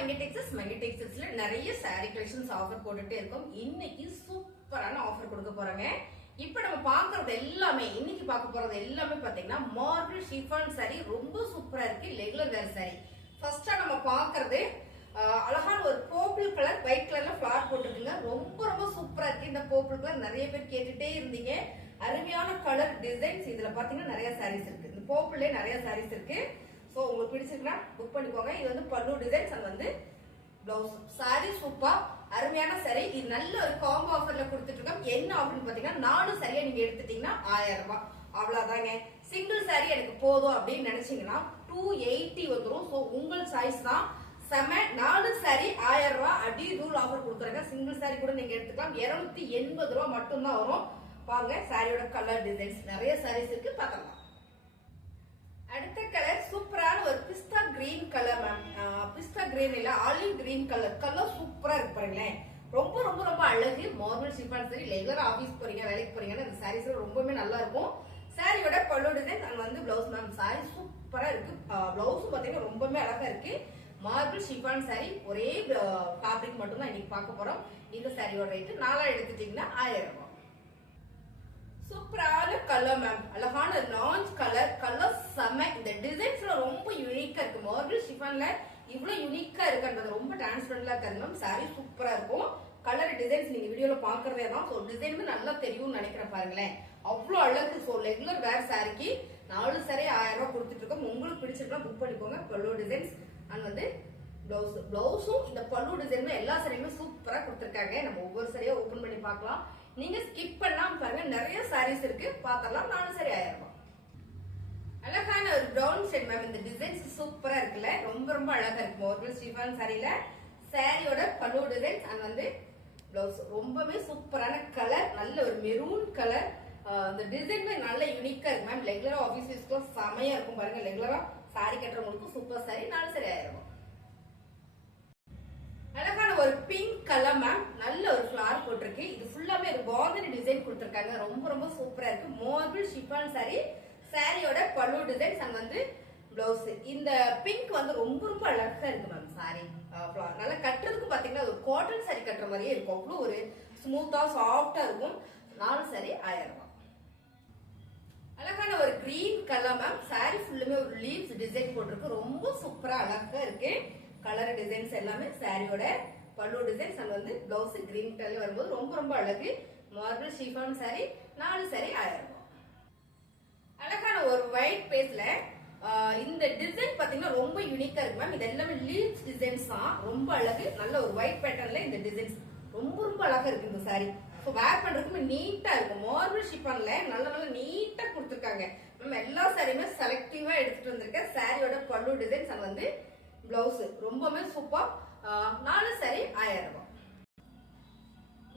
மங்கி Texas நிறைய saree collections offer போட்டுட்டே இருக்கோம். இன்னைக்கு சூப்பரான ஆஃபர் கொடுக்க போறாங்க. இப்போ நம்ம பார்க்கறது எல்லாமே இன்னைக்கு பார்க்க போறது எல்லாமே பாத்தீங்கன்னா மார்பிள் ஷிஃபான் சாரி ரொம்ப சூப்பரா இருக்கு ரெகுலர் வேர் சாரி ஃபர்ஸ்டா நம்ம பார்க்கறது அழகான ஒரு போப்பிள் கலர் ஒயிட் கலர்ல ஃபிளார் போட்டிருக்குங்க. ரொம்ப ரொம்ப சூப்பரா இருக்கு. இந்த போப்பிள் கலர் நிறைய பேர் கேட்டுட்டே இருந்தீங்க. அருமையான கலர் டிசைன்ஸ் இதுல பாத்தீங்கன்னா நிறைய சாரீஸ் இருக்கு. இந்த பர்பிள்ல நிறைய சாரீஸ் இருக்கு. ஸோ உங்களுக்கு பிடிச்சிருக்குன்னா புக் பண்ணிக்கோங்க. இது வந்து பல்லு டிசைன்ஸ் அண்ட் வந்து பிளவுஸ் சாரி சூப்பர் அருமையான சரி இது நல்ல ஒரு காம்போ ஆஃபர்ல கொடுத்துட்டு இருக்கோம் என்ன ஆஃபர்னு பாத்தீங்கன்னா நாலு சரியா நீங்க எடுத்துட்டீங்கன்னா ஆயிரம் ரூபாய். அவ்வளவுதாங்க. சிங்கிள் சாரி எனக்கு போதும் அப்படின்னு நினைச்சீங்கன்னா டூ எயிட்டி வந்துடும் ஸோ உங்கள் சாய்ஸ் தான் செம நாலு சாரி ஆயிரம் ரூபாய். அடி ரூல் ஆஃபர் கொடுத்துருங்க சிங்கிள் சாரி கூட நீங்க எடுத்துக்கலாம். இருநூத்தி எண்பது ரூபா மட்டும்தான் வரும். பாருங்க சாரியோட கலர் டிசைன்ஸ் நிறைய சாரீஸ் இருக்கு. பார்க்கலாம் அடுத்த கலர் சூப்பரான ஒரு பிஸ்தா கிரீன் கலர் மேம் பிஸ்தா கிரீன் இல்ல ஆலிவ் கிரீன் கலர் கலர் சூப்பரா இருக்கு பாருங்களேன். ரொம்ப ரொம்ப ரொம்ப அழகு. மார்பிள் ஷிஃபான் சரி ரெகுலர் ஆபீஸ் போறீங்க வேலைக்கு போறீங்கன்னா இந்த சாரீஸ் ரொம்பவே நல்லா இருக்கும். சாரியோட பல்லு டிசைன் அண்ட் வந்து பிளவுஸ் மேம் சாரி சூப்பரா இருக்கு. பிளவுஸும் பாத்தீங்கன்னா ரொம்பவே அழகா இருக்கு. மார்பிள் ஷிஃபான் சாரி ஒரே ஃபேப்ரிக் மட்டும் தான் இன்னைக்கு பார்க்க போறோம். இந்த சாரியோட ரேட்டு நாலா எடுத்துட்டீங்கன்னா ஆயிரம் ரூபாய். சூப்பரான கலர் மேம் அழகான லாஞ்ச் கலர் கலர் செம இந்த டிசைன்ஸ்ல ரொம்ப யூனிக்கா இருக்கு. மார்பிள் ஷிஃபான்ல இவ்வளவு யூனிக்கா இருக்குன்றது ரொம்ப டிரான்ஸ்பரண்டா இருக்காது மேம் சாரி சூப்பரா இருக்கும். கலர் டிசைன்ஸ் நீங்க வீடியோல பாக்குறதே தான். ஸோ டிசைன் நல்லா தெரியும்னு நினைக்கிறேன் பாருங்களேன். அவ்வளோ அழகு. ஸோ ரெகுலர் வேர் சாரிக்கு நாலு சாரி ஆயிரம் ரூபாய் கொடுத்துட்டு இருக்கோம் உங்களுக்கு பிடிச்சிருக்கா புக் பண்ணிக்கோங்க. பல்லு டிசைன்ஸ் அண்ட் வந்து பிளவுஸ் பிளவுஸும் இந்த பல்லு டிசைனும் எல்லா சாரியுமே சூப்பரா கொடுத்துருக்காங்க. நம்ம ஒவ்வொரு சாரியா ஓபன் பண்ணி பார்க்கலாம். நீங்க ஸ்கிப் பண்ணாம பாருங்க. நிறைய சாரீஸ் இருக்கு. பார்த்தலாம் நாலு சாரி ஆயிரம் ரூபாய். அழகான ஒரு ப்ரௌன் ஷேட் மேம் இந்த டிசைன்ஸ் சூப்பரா இருக்குல்ல? ரொம்ப ரொம்ப அழகா இருக்கும் மார்பிள் ஸ்டீஃபான் சாரியில சாரியோட பல்லு டிசைன்ஸ் அண்ட் வந்து பிளவுஸ் ரொம்பவே சூப்பரான கலர் நல்ல ஒரு மெரூன் கலர் அந்த டிசைன் நல்ல யூனிக்கா இருக்கு மேம் ரெகுலரா ஆஃபீஸ் யூஸ்க்குலாம் செமையா இருக்கும் பாருங்க. ரெகுலரா சாரி கட்டுறவங்களுக்கும் சூப்பர் சாரி நாலு சரி ஆயிரும். அழகான ஒரு பிங்க் கலர் மேம் நல்ல ஒரு ஃபிளார் போட்டிருக்கு. இது ஃபுல்லாவே ஒரு பாகனி டிசைன் கொடுத்துருக்காங்க. ரொம்ப ரொம்ப சூப்பரா இருக்கு. மார்பிள் ஷிஃபான் சாரி சாரியோட பல்லு டிசைன்ஸ் அங்க வந்து பிளவுஸ் இந்த பிங்க் வந்து ரொம்ப ரொம்ப அழகா இருக்கு மேம் சாரி நல்லா கட்டுறதுக்கு பாத்தீங்கன்னா ஒரு காட்டன் சாரி கட்டுற மாதிரியே இருக்கும். அவ்வளோ ஒரு ஸ்மூத்தா சாஃப்டா இருக்கும். நாலு சாரி ஆயிரம் ரூபாய். அழகான ஒரு கிரீன் கலர் மேம் சாரி ஃபுல்லுமே ஒரு லீவ்ஸ் டிசைன் போட்டிருக்கு. ரொம்ப சூப்பரா அழகா இருக்கு. கலர் டிசைன்ஸ் எல்லாமே சாரியோட பல்லு டிசைன்ஸ் அங்க வந்து பிளவுஸ் கிரீன் கலர் வரும்போது ரொம்ப ரொம்ப அழகு. மார்பிள் ஷிஃபான் சாரி நாலு சாரி ஆயிரம் ரூபாய். அழகான ஒரு ஒயிட் பேஸ்ல இந்த டிசைன் பாத்தீங்கன்னா ரொம்ப யூனிக்கா இருக்கு மேம் இது எல்லாமே லீவ்ஸ் டிசைன்ஸ் தான். ரொம்ப அழகு. நல்ல ஒரு ஒயிட் பேட்டர்ன்ல இந்த டிசைன்ஸ் ரொம்ப ரொம்ப அழகா இருக்கு இந்த சாரி இப்போ வேர் பண்றதுக்கு நீட்டா இருக்கும் மார்பிள் ஷிப்பான்ல நல்ல நல்ல நீட்டா கொடுத்துருக்காங்க. மேம் எல்லா சாரியுமே செலக்டிவா எடுத்துட்டு வந்திருக்கேன் சாரியோட பல்லு டிசைன்ஸ் அது வந்து பிளவுஸ் ரொம்பவே சூப்பர் நாலு சாரி ஆயிரம் ரூபாய்.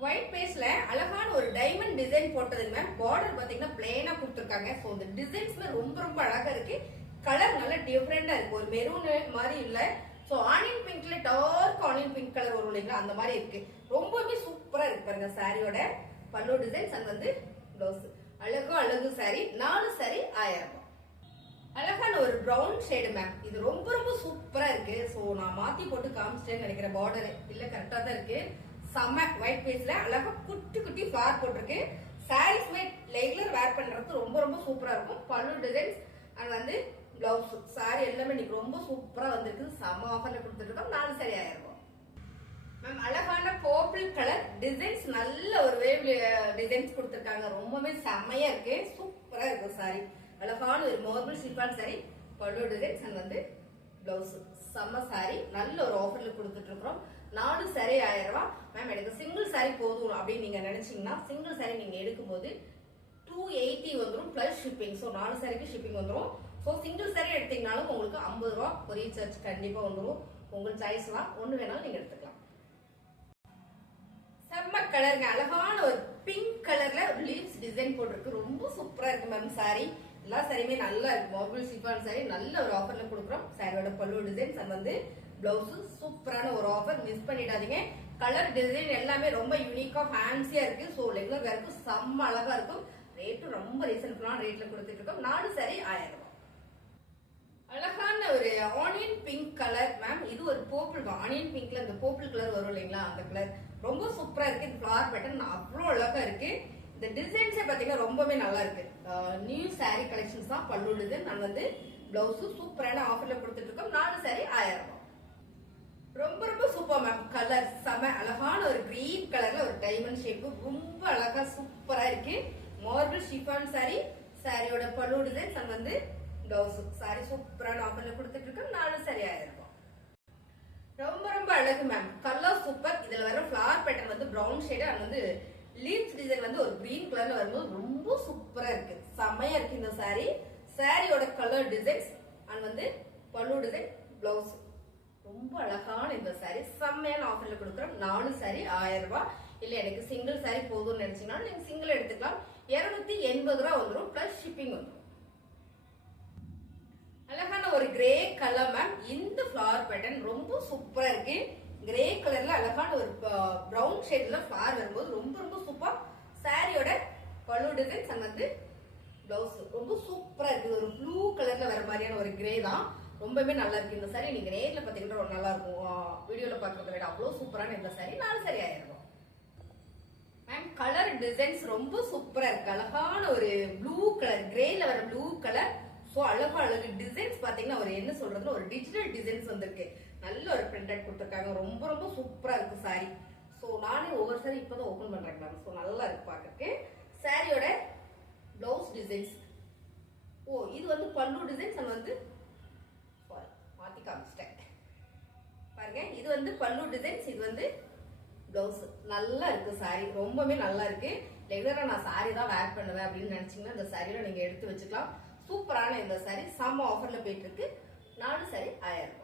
ஒயிட் பேஸ்ல அழகான ஒரு டைமண்ட் டிசைன் போட்டதுங்க மேம் பார்டர் பாத்தீங்கன்னா பிளேனா கொடுத்துருக்காங்க. ஸோ இந்த டிசைன்ஸ்ல ரொம்ப ரொம்ப அழகா இருக்கு. கலர் நல்லா டிஃப்ரெண்டா இருக்கு. ஒரு மெரூன் மாதிரி இல்ல. ஸோ ஆனியன் பிங்க்ல டார்க் ஆனியன் பிங்க் கலர் வரும் இல்லைங்களா? அந்த மாதிரி இருக்கு. ரொம்பவே சூப்பரா இருக்கு பாருங்க சாரியோட பல்லு டிசைன்ஸ் அண்ட் வந்து பிளவுஸ் அழகும் அழகு சாரி நாலு சாரி ஆயிரம். அழகான ஒரு ப்ரௌன் ஷேடு மேம் இது ரொம்ப ரொம்ப சூப்பரா இருக்கு. ஸோ நான் மாத்தி போட்டு காமிச்சிட்டேன்னு நினைக்கிறேன். பார்டர் இல்ல கரெக்டா தான் இருக்கு. செம்ம ஒயிட் பேஸ்ல அழகா குட்டி குட்டி ஃபிளார் போட்டிருக்கு. சாரீஸ் மேட் ரெகுலர் வேர் பண்றது ரொம்ப ரொம்ப சூப்பரா இருக்கும். பல்லு டிசைன்ஸ் அண்ட் வந்து பிளவுஸ் சாரி எல்லாமே இன்னைக்கு ரொம்ப சூப்பரா வந்திருக்கு. செம்ம ஆஃபர்ல கொடுத்துருக்கோம். நாலு சாரி ஆயிருக்கும். மேம் அழகான பர்பிள் கலர் டிசைன்ஸ் நல்ல ஒரு வேவ் டிசைன்ஸ் கொடுத்துருக்காங்க. ரொம்பவே செம்மையா இருக்கு. சூப்பரா இருக்கும் சாரி அழகான ஒரு marble chiffon sari pallu designs and வந்து பிளவுஸ் செம்ம சாரி நல்ல ஒரு ஆஃபர்ல கொடுத்துட்டு இருக்கிறோம். நாலு சாரி ஆயிரம் ரூபாய். மேம் எனக்கு சிங்கிள் சாரி போதும் அப்படின்னு நீங்க நினைச்சீங்கன்னா சிங்கிள் சாரி நீங்க எடுக்கும்போது டூ எயிட்டி வந்துடும் பிளஸ் ஷிப்பிங் ஸோ நாலு சாரிக்கு ஷிப்பிங் வந்துடும் ஸோ சிங்கிள் சாரி எடுத்தீங்கனாலும் உங்களுக்கு ஐம்பது ரூபா கொரியர் சார்ஜ் கண்டிப்பாக வந்துடும் உங்கள் சாய்ஸ் தான். ஒன்று வேணாலும் நீங்க எடுத்துக்கலாம். செம்ம கலருங்க அழகான ஒரு பிங்க் கலர்ல லீவ்ஸ் டிசைன் போட்டிருக்கு. ரொம்ப சூப்பரா இருக்கு மேம் சாரி எல்லா சாரியுமே நல்லா இருக்கு. மார்பிள் சிஃபான் சாரி நல்ல ஒரு ஆஃபர்ல கொடுக்குறோம். சாரியோட பல்லு டிசைன்ஸ் வந்து பிளவுஸ் சூப்பரான ஒரு ஆஃபர் மிஸ் பண்ணிடாதீங்க. கலர் டிசைன் எல்லாமே ரொம்ப யூனிக்கா ஃபேன்சியா இருக்கு. ஸோ லெகுலர் வேருக்கு செம்ம அழகா இருக்கும். ரேட்டும் ரொம்ப ரீசனபிளான ரேட்ல கொடுத்துட்டு இருக்கோம். நாலு சரி ஆயிரம் ரூபாய். அழகான ஒரு ஆனியன் பிங்க் கலர் மேம் இது ஒரு போப்பிள் ஆனியன் பிங்க்ல அந்த போப்பிள் கலர் வரும் இல்லைங்களா? அந்த கலர் ரொம்ப சூப்பரா இருக்கு. இந்த ஃபிளவர் பேட்டர்ன் அவ்வளோ அழகா இருக்கு. இந்த டிசைன்ஸே பாத்தீங்கன்னா ரொம்பவே நல்லா இருக்கு. நியூ saree கலெக்ஷன்ஸ் தான் பல்லு நான் வந்து பிளவுஸும் சூப்பரான ஆஃபர்ல கொடுத்துட்டு இருக்கோம். நாலு saree ஆயிரம் ரொம்ப ரொம்ப சூப்பர் மேம் கலர் செம அழகான ஒரு கிரீன் கலர்ல ஒரு டைமண்ட் ஷேப்பு ரொம்ப அழகா சூப்பரா இருக்கு. மார்பிள் ஷிஃபான் சாரி சாரியோட பழு டிசைன்ஸ் அண்ட் வந்து பிளவுஸ் சாரி சூப்பரான ஆஃபர்ல கொடுத்துட்டு இருக்கோம் நாலு saree ஆயிரம் ரொம்ப ரொம்ப அழகு மேம் கலர் சூப்பர் இதுல வர ஃபிளவர் பேட்டர்ன் வந்து ப்ரௌன் ஷேடு அண்ட் வந்து லீவ்ஸ் டிசைன் வந்து ஒரு கிரீன் கலர்ல வரும்போது ரொம்ப சூப்பரா இருக்கு. செமையா இருக்கு இந்த சாரி சாரியோட கலர் டிசைன்ஸ் அண்ட் வந்து பல்லு டிசைன் பிளவுஸ் ரொம்ப அழகான இந்த சாரி செம்மையான ஆஃபர்ல கொடுக்குறோம். நாலு சாரி ஆயிரம் ரூபாய். இல்ல எனக்கு சிங்கிள் சாரி போதும்னு நினைச்சீங்கன்னா நீங்க சிங்கிள் எடுத்துக்கலாம். இருநூத்தி எண்பது ரூபா வந்துடும் பிளஸ் ஷிப்பிங் வந்துடும் அழகான ஒரு கிரே கலர் மேம் இந்த ஃபிளவர் பேட்டர்ன் ரொம்ப சூப்பரா இருக்கு. கிரே கலர்ல அழகான ஒரு ப்ரௌன் ஷேட்ல ஃபிளவர் வரும்போது ரொம்ப ரொம்ப சூப்பர் சாரியோட பழு டிசைன்ஸ் அண்ட் வந்து பிளவுஸ் ரொம்ப சூப்பரா இருக்கு. ஒரு ப்ளூ கலர்ல வர மாதிரியான ஒரு கிரே தான். ரொம்பவே நல்லா இருக்கு. இந்த சாரி நீங்க நேர்ல பாத்தீங்கன்னா ரொம்ப நல்லா இருக்கும். வீடியோல பாக்குறத விட அவ்வளவு சூப்பரான இந்த சாரி நாலு சாரி ஆயிருக்கும் மேம் கலர் டிசைன்ஸ் ரொம்ப சூப்பரா இருக்கு. அழகான ஒரு ப்ளூ கலர் கிரேல வர ப்ளூ கலர் ஸோ அழகு அழகு டிசைன்ஸ் பாத்தீங்கன்னா ஒரு என்ன சொல்றதுன்னா ஒரு டிஜிட்டல் டிசைன்ஸ் வந்திருக்கு. நல்ல ஒரு பிரிண்டட் கொடுத்துருக்காங்க. ரொம்ப ரொம்ப சூப்பரா இருக்கு சாரி ஸோ நானே ஒவ்வொரு சாரி இப்பதான் ஓபன் பண்றேன் மேம் ஸோ நல்லா இருக்கு பாக்குறதுக்கு. சாரியோட பிளவுஸ் டிசைன்ஸ் ஓ இது வந்து பல்லு டிசைன்ஸ் அண்ட் வந்து காமிச்சிட்டேன் பாருங்க இது வந்து பல்லு டிசைன்ஸ் இது வந்து பிளவுஸ் நல்லா இருக்கு சாரி ரொம்பவே நல்லா இருக்கு. ரெகுலரா நான் சாரி தான் வேர் பண்ணுவேன் அப்படின்னு நினைச்சீங்கன்னா இந்த சாரியில நீங்க எடுத்து வச்சுக்கலாம். சூப்பரான இந்த சாரி செம்ம ஆஃபர்ல போயிட்டு இருக்கு. நாலு சாரி ஆயிரம்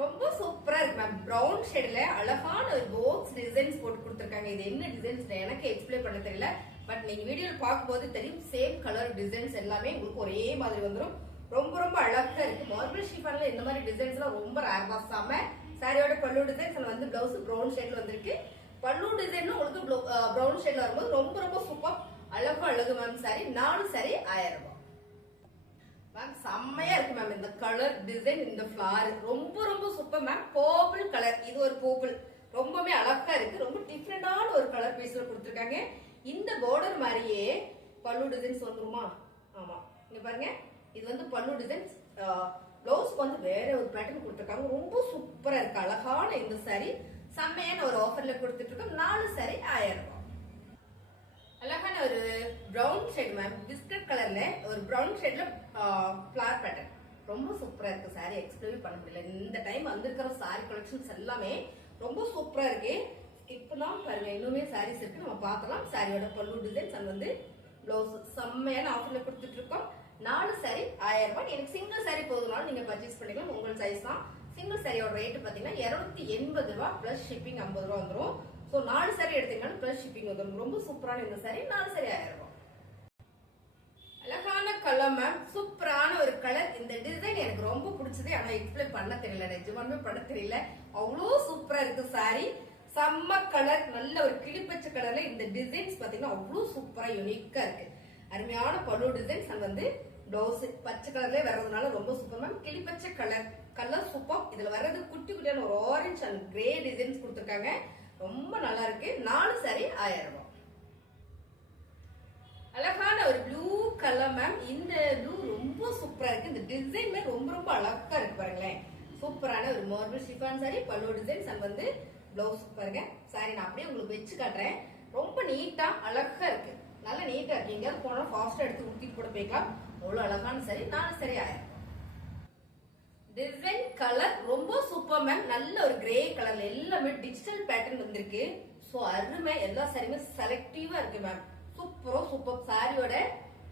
ரொம்ப சூப்பரா இருக்கு மேம் ப்ரௌன் ஷேட்ல அழகான ஒரு போக்ஸ் டிசைன்ஸ் போட்டு கொடுத்துருக்காங்க. இது என்ன டிசைன்ஸ் எனக்கு எக்ஸ்பிளைன் பண்ண தெரியல. பட் நீங்க வீடியோவில் பார்க்கும்போது தெரியும் சேம் கலர் டிசைன்ஸ் எல்லாமே உங்களுக்கு ஒரே மாதிரி வந்துடும் ரொம்ப ரொம்ப அழகா இருக்கு. மார்பிள் ஷிஃபான்ல இந்த மாதிரி டிசைன்ஸ் எல்லாம் ரொம்ப ரேர் பாசாம சாரியோட பல்லு டிசைன்ஸ் வந்து பிளவுஸ் ப்ரௌன் ஷேட்ல வந்திருக்கு. பல்லு டிசைன் உங்களுக்கு ப்ரௌன் ஷேட்ல வரும்போது ரொம்ப ரொம்ப சூப்பர் அழகு அழகு மேம் சாரி நாலு சாரி ஆயிரம் ரூபாய். மேம் செம்மையா இருக்கு மேம் இந்த கலர் டிசைன் இந்த ஃபிளார் ரொம்ப ரொம்ப சூப்பர் மேம் பர்பிள் கலர் இது ஒரு பர்பிள் ரொம்பவே அழகா இருக்கு. ரொம்ப டிஃப்ரெண்டான ஒரு கலர் பீஸ்ல கொடுத்துருக்காங்க. இந்த பார்டர் மாதிரியே பல்லு டிசைன்ஸ் வந்துருமா? ஆமா. இங்க பாருங்க. இது வந்து பல்லு டிசைன்ஸ் பிளவுஸ்க்கு வந்து வேற ஒரு பேட்டர்ன் கொடுத்துருக்காங்க. ரொம்ப சூப்பரா இருக்கு. அழகான இந்த சாரி செம்மையான ஒரு ஆஃபர்ல கொடுத்துட்டு இருக்கோம் நாலு சாரி ஆயிரம் ரூபாய் அழகான ஒரு ப்ரௌன் ஷேட் மேம் பிஸ்கட் கலர்ல ஒரு ப்ரௌன் ஷேட்ல ஃபிளார் பேட்டர்ன் ரொம்ப சூப்பரா இருக்கு. சாரி எக்ஸ்பிளைன் பண்ண முடியல. இந்த டைம் வந்திருக்கிற சாரி கலெக்ஷன்ஸ் எல்லாமே ரொம்ப சூப்பரா இருக்கு. ஸ்கிப் பாருங்க இன்னுமே சாரீஸ் இருக்கு. நம்ம பார்க்கலாம். சாரியோட பல்லு டிசைன்ஸ் அது வந்து பிளவுஸ் செம்மையான ஆஃபர்ல கொடுத்துட்டு இருக்கோம் ஆயிரம் ரூபாய் எனக்கு சிங்கிள் சாரி போதுனாலும் நீங்க பர்ச்சேஸ் பண்ணிக்கலாம். உங்கள் சைஸ் தான். சிங்கிள் சாரியோட ரேட் பாத்தீங்கன்னா இருநூத்தி எண்பது ரூபா பிளஸ் ஷிப்பிங் ஐம்பது ரூபா வந்துடும் ஸோ நாலு சாரி எடுத்தீங்கன்னா பிளஸ் ஷிப்பிங் வந்துடும் ரொம்ப சூப்பரான இந்த சாரி நாலு சாரி ஆயிரம் ரூபாய் அழகான கலர் மேம் சூப்பரான ஒரு கலர் இந்த டிசைன் எனக்கு ரொம்ப பிடிச்சது. ஆனா எக்ஸ்பிளைன் பண்ண தெரியல. நிஜமானமே பண்ண தெரியல. அவ்வளோ சூப்பரா இருக்கு சாரி செம்ம கலர் நல்ல ஒரு கிளிப்பச்ச கலர்ல இந்த டிசைன்ஸ் பாத்தீங்கன்னா அவ்வளோ சூப்பரா யூனிக்கா இருக்கு. அருமையான பல்லு டிசைன்ஸ் வந்து பிளவுஸ் பச்சை கலர்லயே வர்றதுனால ரொம்ப சூப்பர் மேம் கிளிப்பச்சை கலர் கலர் சூப்பர் இதுல வர்றது குட்டி குட்டியான ஒரு ஆரஞ்சு அண்ட் கிரே டிசைன்ஸ் கொடுத்துருக்காங்க. ரொம்ப நல்லா இருக்கு. நாலு சாரி ஆயிரம் ரூபாய். அழகான ஒரு ப்ளூ கலர் மேம் இந்த ப்ளூ ரொம்ப சூப்பரா இருக்கு. இந்த டிசைன் ரொம்ப ரொம்ப அழகா இருக்கு பாருங்களேன். சூப்பரான ஒரு மார்பிள் ஷிஃபான் சாரி பல்லு டிசைன்ஸ் அண்ட் வந்து பிளவுஸ் பாருங்க சாரி நான் அப்படியே உங்களுக்கு வச்சு காட்டுறேன். ரொம்ப நீட்டா அழகா இருக்கு. நல்லா நீட்டா இருக்கு. எங்கேயாவது போனா ஃபாஸ்டா எடுத்து ஊத்திட்டு கூட போய்க்கலாம். அவ்வளவு அழகான சரி நானும் சரி ஆயிரம் டிசைன் கலர் ரொம்ப சூப்பர் மேம் நல்ல ஒரு கிரே கலர்ல எல்லாமே டிஜிட்டல் பேட்டர்ன் வந்திருக்கு. ஸோ அருமை. எல்லா சாரியுமே செலக்டிவா இருக்கு மேம் சூப்பரோ சூப்பர் சாரியோட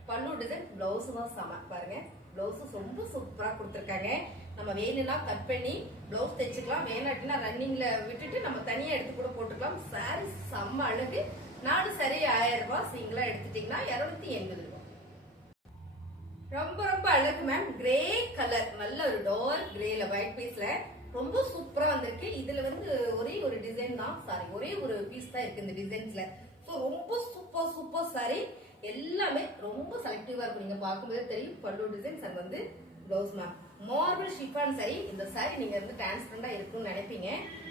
பல்லு டிசைன் பிளவுஸ் தான் செம. பாருங்க. பிளவுஸ் ரொம்ப சூப்பரா கொடுத்துருக்காங்க. நம்ம வேணும்னா கட் பண்ணி பிளவுஸ் தைச்சுக்கலாம். வேணாட்டினா ரன்னிங்ல விட்டுட்டு நம்ம தனியா எடுத்து கூட போட்டுக்கலாம். சாரி செம்ம அழகு. நாலு சரி ஆயிரம் ரூபாய் சிங்கிளா எடுத்துட்டீங்கன்னா இருநூத்தி எண்பது ரூபாய். ரொம்ப ரொம்ப அழகு மேம் கிரே கலர் நல்ல ஒரு டார்க் கிரேல ஒயிட் பீஸ்ல ரொம்ப சூப்பரா வந்திருக்கு. இதுல வந்து ஒரே ஒரு டிசைன் தான். சாரி ஒரே ஒரு பீஸ் தான் இருக்கு இந்த டிசைன்ஸ்ல ஸோ ரொம்ப சூப்பர் சூப்பர் சாரி எல்லாமே ரொம்ப செலக்டிவா இருக்கும். நீங்க பார்க்கும்போது தெரியும். பல்லு டிசைன்ஸ் அது வந்து blouse ma'am marble chiffon sari இந்த சாரி நீங்க வந்து டிரான்ஸ்பரண்டா இருக்கும்னு நினைப்பீங்க.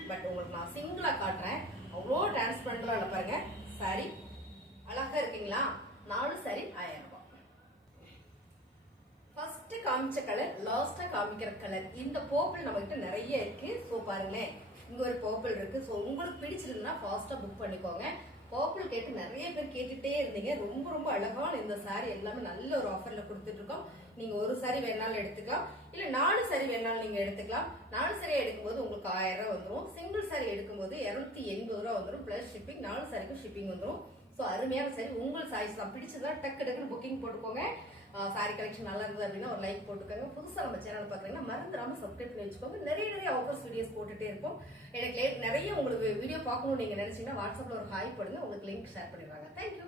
பட் உங்களுக்கு நான் சிங்கிளா காட்டுறேன். அவ்வளோ டிரான்ஸ்பரண்டா பாருங்க. சாரி அழகா இருக்கீங்களா? நாலு சாரி ஆயிரம். ஃபர்ஸ்ட் காமிச்ச கலர் லாஸ்டா காமிக்கிற கலர் இந்த பர்பிள் நம்ம நிறைய இருக்கு. ஸோ பாருங்களேன். இங்க ஒரு பர்பிள் இருக்கு. ஸோ உங்களுக்கு பிடிச்சிருந்தா ஃபாஸ்டா புக் பண்ணிக்கோங்க. பர்பிள் கேட்டு நிறைய பேர் கேட்டுட்டே இருந்தீங்க. ரொம்ப ரொம்ப அழகான இந்த சாரி எல்லாமே நல்ல ஒரு ஆஃபர்ல கொடுத்துட்டு இருக்கோம் நீங்க ஒரு சாரி வேணாலும் எடுத்துக்கலாம். இல்ல நாலு சாரி வேணாலும் நீங்க எடுத்துக்கலாம். நாலு சாரி எடுக்கும்போது உங்களுக்கு ஆயிரம் ரூபாய் வந்துடும் சிங்கிள் சாரி எடுக்கும்போது இருநூத்தி எண்பது ரூபா வந்துடும் பிளஸ் ஷிப்பிங் நாலு சாரிக்கும் ஷிப்பிங் வந்துடும் ஸோ அருமையான சாரி உங்கள் சாய்ஸ் தான். பிடிச்சதா டக்கு டக்குன்னு புக்கிங் போட்டுக்கோங்க. சாரி கலெக்ஷன் நல்லா இருந்தது அப்படின்னா ஒரு லைக் போட்டுக்கோங்க. புதுசாக நம்ம சேனல் பார்க்குறீங்கன்னா மறந்துடாம சப்ஸ்கிரைப் பண்ணி வச்சுக்கோங்க. நிறைய நிறைய ஆஃபர்ஸ் வீடியோஸ் போட்டுட்டே இருக்கும் எனக்கு நிறைய உங்களுக்கு வீடியோ பார்க்கணும்னு நீங்கள் நினச்சிங்கன்னா வாட்ஸ்அப்பில் ஒரு ஹாய் போடுங்க. உங்களுக்கு லிங்க் ஷேர் பண்ணிடுவாங்க. தேங்க்யூ